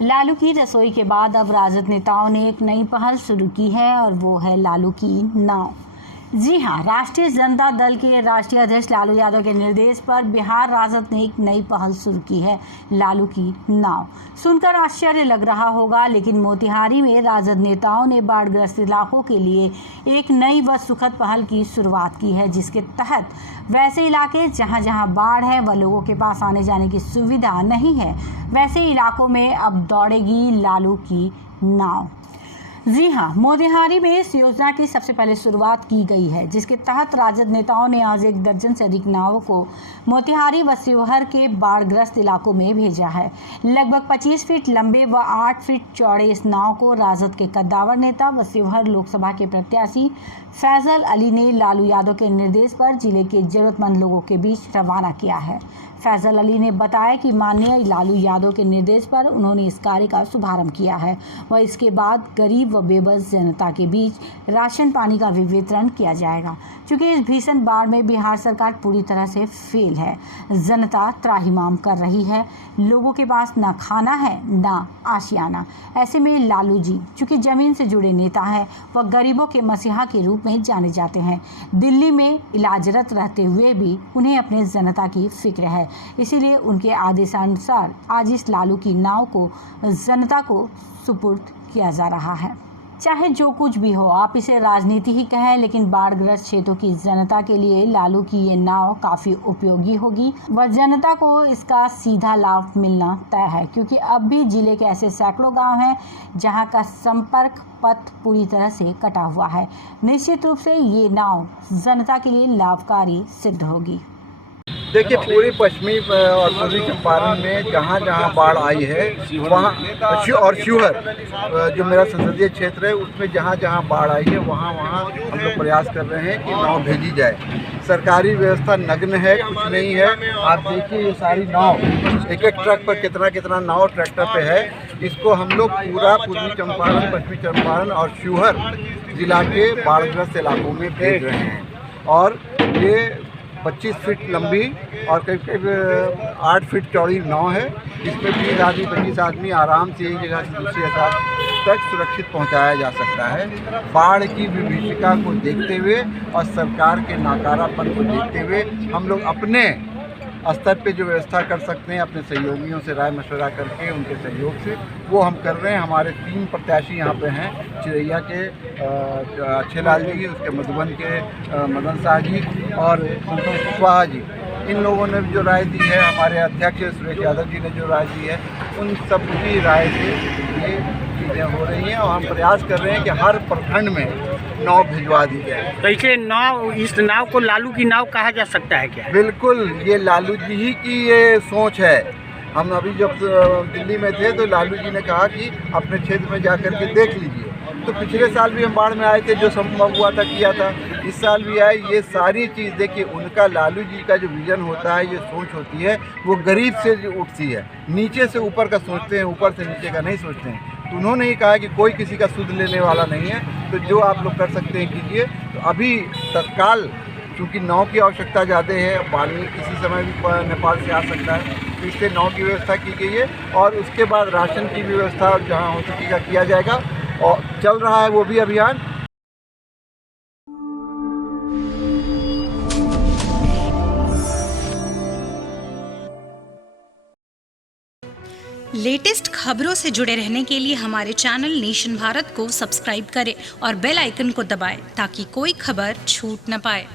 लालू की रसोई के बाद अब राजद नेताओं ने एक नई पहल शुरू की है और वो है लालू की नाव। जी हां, राष्ट्रीय जनता दल के राष्ट्रीय अध्यक्ष लालू यादव के निर्देश पर बिहार राजद ने एक नई पहल शुरू की है, लालू की नाव। सुनकर आश्चर्य लग रहा होगा, लेकिन मोतिहारी में राजद नेताओं ने बाढ़ग्रस्त इलाकों के लिए एक नई व सुखद पहल की शुरुआत की है, जिसके तहत वैसे इलाके जहां जहां बाढ़ है व लोगों के पास आने जाने की सुविधा नहीं है, वैसे इलाकों में अब दौड़ेगी लालू की नाव। जी हां, मोतिहारी में इस योजना की सबसे पहले शुरुआत की गई है, जिसके तहत राजद नेताओं ने आज 1 दर्जन से अधिक नावों को मोतिहारी व शिवहर के बाढ़ग्रस्त इलाकों में भेजा है। लगभग 25 फीट लंबे व 8 फीट चौड़े इस नाव को राजद के कद्दावर नेता व शिवहर लोकसभा के प्रत्याशी फैजल अली ने लालू यादव के निर्देश पर जिले के जरूरतमंद लोगों के बीच रवाना किया है। फैजल अली ने बताया कि माननीय लालू यादव के निर्देश पर उन्होंने इस कार्य का शुभारंभ किया है व इसके बाद गरीब व बेबस जनता के बीच राशन पानी का भी वितरण किया जाएगा। क्योंकि इस भीषण बाढ़ में बिहार सरकार पूरी तरह से फेल है, जनता त्राहिमाम कर रही है, लोगों के पास न खाना है न आशियाना। ऐसे में लालू जी चूँकि जमीन से जुड़े नेता हैं व गरीबों के मसीहा के रूप में जाने जाते हैं, दिल्ली में इलाजरत रहते हुए भी उन्हें अपने जनता की फिक्र है, इसीलिए उनके आदेशानुसार आज इस लालू की नाव को जनता को सुपुर्द किया जा रहा है। चाहे जो कुछ भी हो, आप इसे राजनीति ही कहें, लेकिन बाढ़ग्रस्त क्षेत्रों की जनता के लिए लालू की ये नाव काफ़ी उपयोगी होगी व जनता को इसका सीधा लाभ मिलना तय है, क्योंकि अब भी जिले के ऐसे सैकड़ों गांव हैं जहां का संपर्क पथ पूरी तरह से कटा हुआ है। निश्चित रूप से ये नाव जनता के लिए लाभकारी सिद्ध होगी। देखिए, पूरी पश्चिमी और पूर्वी चंपारण में जहाँ जहाँ बाढ़ आई है वहाँ और शिवहर जो मेरा संसदीय क्षेत्र है उसमें जहाँ जहाँ बाढ़ आई है वहाँ वहाँ हम लोग प्रयास कर रहे हैं कि नाव भेजी जाए। सरकारी व्यवस्था नग्न है, कुछ नहीं है। आप देखिए ये सारी नाव एक एक ट्रक पर कितना कितना नाव ट्रैक्टर पे है। इसको हम लोग पूरा पूर्वी चंपारण, पश्चिमी चंपारण और शिवहर जिला के बाढ़ग्रस्त इलाकों में भेज रहे हैं। और ये 25 फीट लंबी और करीब करीब 8 फीट चौड़ी नाव है। इसमें 20 आदमी 25 आदमी आराम से एक जगह से दूसरी जगह तक सुरक्षित पहुंचाया जा सकता है। बाढ़ की विभीषिका को देखते हुए और सरकार के नाकारापन को देखते हुए हम लोग अपने स्तर पे जो व्यवस्था कर सकते हैं, अपने सहयोगियों से राय मशवरा करके उनके सहयोग से वो हम कर रहे हैं। हमारे 3 प्रत्याशी यहाँ पे हैं, चिरैया के अच्छे लाल जी, उसके मधुबन के मदन शाह जी और संतोष कुशवाहा जी। इन लोगों ने जो राय दी है, हमारे अध्यक्ष सुरेश यादव जी ने जो राय दी है, उन सब की राय से ये चीज़ें हो रही हैं और हम प्रयास कर रहे हैं कि हर प्रखंड में नाव भिजवा दी जाए। कैसे नाव, इस नाव को लालू की नाव कहा जा सकता है क्या? बिल्कुल, ये लालू जी ही की ये सोच है। हम अभी जब दिल्ली में थे तो लालू जी ने कहा कि अपने क्षेत्र में जाकर के देख लीजिए। तो पिछले साल भी हम बाढ़ में आए थे, जो संभव हुआ था किया था। इस साल भी आए। ये सारी चीज़ देखिए, उनका लालू जी का जो विजन होता है, ये सोच होती है, वो गरीब से उठती है। नीचे से ऊपर का सोचते हैं, ऊपर से नीचे का नहीं सोचते हैं। तो उन्होंने ही कहा कि कोई किसी का सुध लेने वाला नहीं है, तो जो आप लोग कर सकते हैं कीजिए। तो अभी तत्काल चूँकि नाव की आवश्यकता ज़्यादा है, पानी किसी समय भी नेपाल से आ सकता है, तो इसलिए नाव की व्यवस्था की गई है। और उसके बाद राशन की व्यवस्था जहाँ हो सकेगा किया जाएगा और चल रहा है वो भी अभियान। लेटेस्ट खबरों से जुड़े रहने के लिए हमारे चैनल नेशन भारत को सब्सक्राइब करें और बेल आइकन को दबाएं ताकि कोई खबर छूट न पाए।